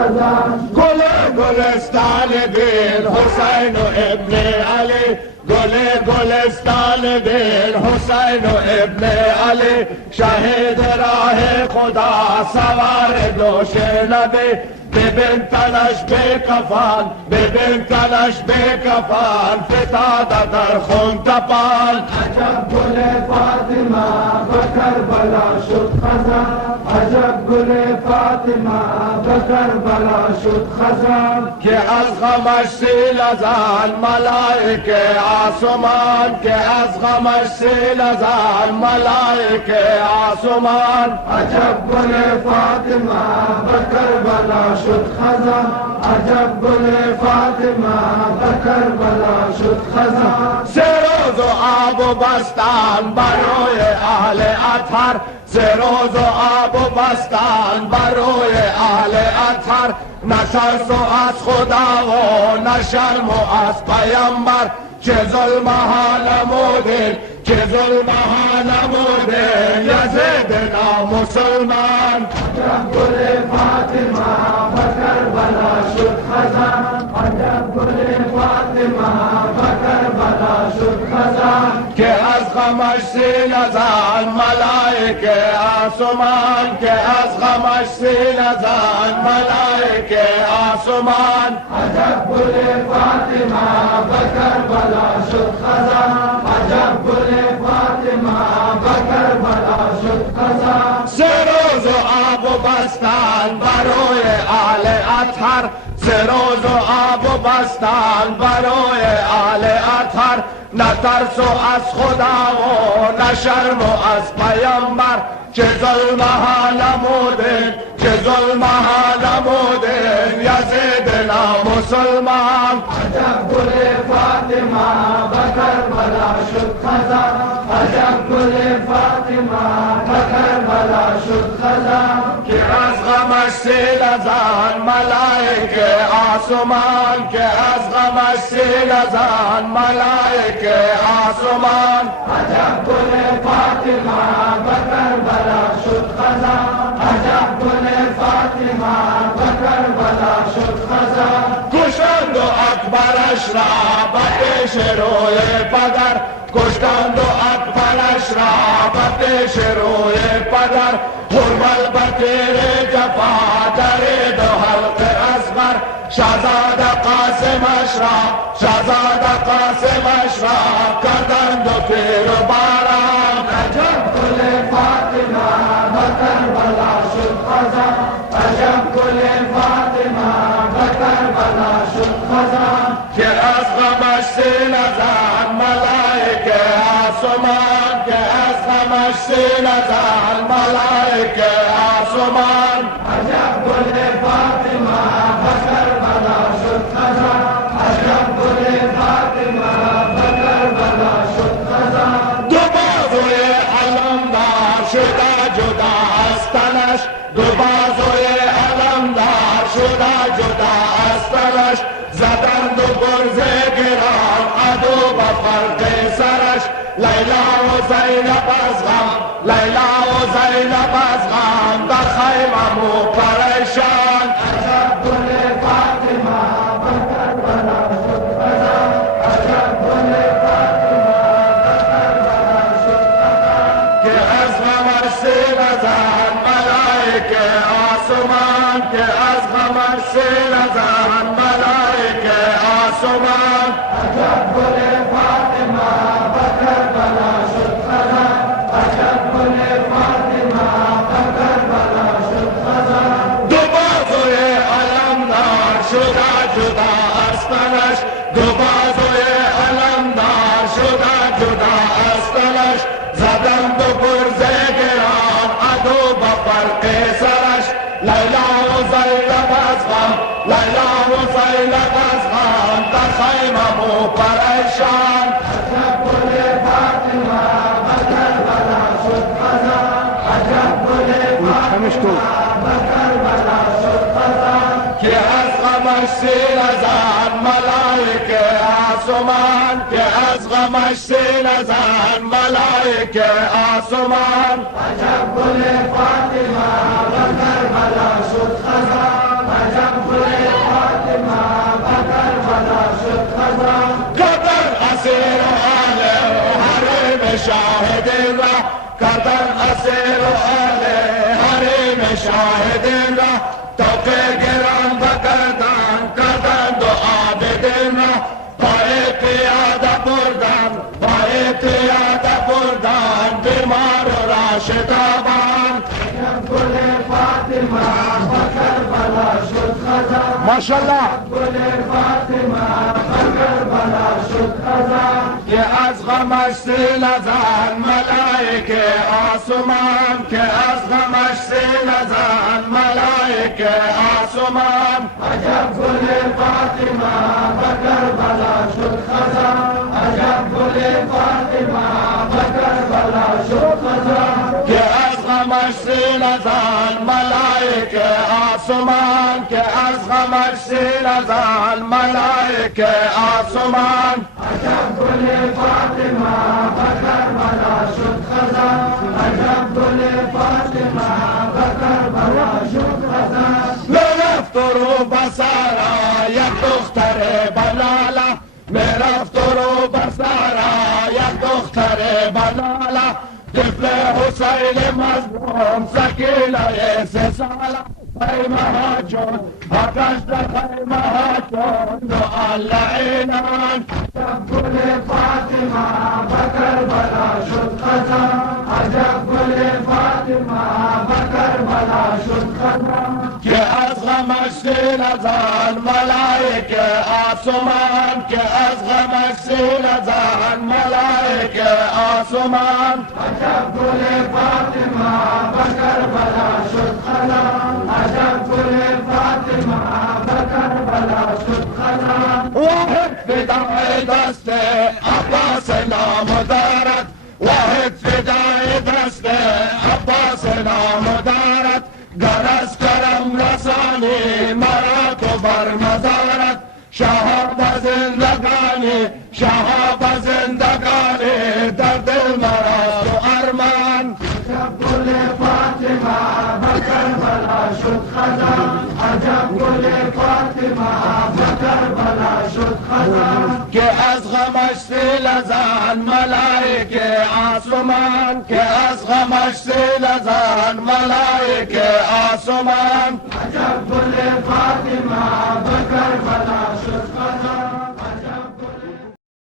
خزان. گل گلستان دل حسین و ابن علی، گل گلستان دل حسین و ابن علی، شهید راه خدا سوار دوش نبی. ببین تنش به کفن، ببین تنش به کفن، فتاده در خون تپان. عجب گل فاطمه به کربلا شد خزان. عجب گل فاطمه به کربلا شد خزان. که از غمش سیل ازان ملائکه آسمان، که از غمش سیل ازان ملائکه آسمان. عجب گل فاطمه به کربلا شد خزان. عجب گل فاطمه به کربلا شد خزان. سه روز و آب و بستان برای اهل اطهر، سه روز و آب و بستان برای اهل اطهر. نه ترس از خدا و نه شرم و از پیامبر، چه ظلم ها نمودین، چه ظلم ها نمودین یزید نامسلمان. عجب گل فاطمه به کربلا شد خزان. عجب گل فاطمه به کربلا شد خزان. که از غمش سیل ازان ملائکه آسمان، که از غمش سیل ازان ملائکه آسمان. عجب گل فاطمه به کربلا شد خزان. عجب گل فاطمه به کربلا شد خزان. سه روز و آب و بستان برای اهل اطهر، سه روز و آب و بستان برای اهل اطهر. نه ترس و از خدا و نه شرم و از پیامبر، چه ظلم ها نمودین، چه ظلم ها نمودین یزید نامسلمان. عجب گل فاطمه به کربلا شد خزان. عجب گل فاطمه به کربلا شد خزان. که از غمش سیل ازان ملائکه آسمان، که از غمش سیل ازان ملائکه آسمان. عجب گل فاطمه به کربلا شد خزان. عجب گل فاطمه به کربلا شد خزان. کشتند و اکبرش را به پیش روی پدر، کشتند و اکبرش را به پیش روی پدر. حرمل به تیر جفا درید و حلق اصغر، شهزاده قاسمش را، شهزاده قاسمش را کردند و پیر و باران. عجب گل فاطمه به کربلا شد خزان. عجب گل فاطمه به کربلا شد خزان. که از غمش سیل ازان ملائکه آسمان، که از غمش سیل ازان ملائکه آسمان. عجب گل فاطمه به کربلا شد خزان. عجب گل فاطمه به کربلا شد خزان. دو بازوی علمدار شده جدا از تنش، دو بازوی علمدار شده جدا از تنش. زدند و گرز گران عدو به فرق سرش. لیلا و زینب از غم، لیلا و زینب از غم در خیمه مو پریشان. عجب گل فاطمه به کربلا شد خزان. عجب گل فاطمه به کربلا شد خزان. که از غمش سیل ازان ملائکه آسمان، که از غمش سیل ازان ملائکه آسمان. عجب گل فاطمه به کربلا شد خزان. عجب گل فاطمه به کربلا شد خزان. دو بازوی علمدار شده جدا از تنش، دو بازوی علمدار شده جدا از تنش. زدند و گرز گران عدو به فرق سرش. لیلا و زینب از غم، لیلا و زینب از غم در خیمه مو پریشان. عجب گل فاطمه به کربلا شد خزان. عجب گل فاطمه به کربلا شد خزان. که از غمش سیل ازان ملائکه آسمان، که از غمش سیل ازان ملائکه آسمان. عجب گل فاطمه به کربلا شد خزان. عجب شاهدین را کردن اسیر و آل حریم شاهدین را توق گران کردن دو عابدین را پای پیاده بردن بیمار و راشدابان گل فاطمه بکربلا شد خزان ماشاءالله گل فاطمه بکربلا شد خزان که از غمش سینه زن ملائکه آسمان که از غمش سینه زن ملائکه آسمان عجب گل فاطمه بکربلا شد خزان عجب گل فاطمه بکربلا شد خزان که از غمش سینه زن ملائکه آسمان که از غمش سینه زن ملائکه آسمان عجب گل فاطمه بکربلا شد خزان عجب گل فاطمه بکربلا شد خزان میرفت رو بسارا یک دختر بلاله میرفت رو بسارا یک دختر بلاله طفل حسین مظلوم سکینه 3 ساله خیمه ها چون آتش در خیمه ها چون دعا لعینان عجب گل فاطمه بکربلا شد خزان عجب گل فاطمه بکربلا شد خزان که از غمش سینه زن ملائکه آسمان که از غمش سینه زن ملائکه آسمان عجب گل فاطمه بکربلا شد خزان عجب گل فاطمه بکربلا شد خزان واحد فدای دست عباس نام دارد واحد فدای دست عباس نام دارد گر از کرم رسانی مرا تو برمزارد شهاب زندگانی در دل مرا تو ارمان عجب گل فاطمه بکربلا شد خزان عجب گل فاطمه بکربلا شد خزان که از غمش سینه زن ملائکه آسمان که از غمش سینه زن ملائکه آسمان عجب گل فاطمه بکربلا شد خزان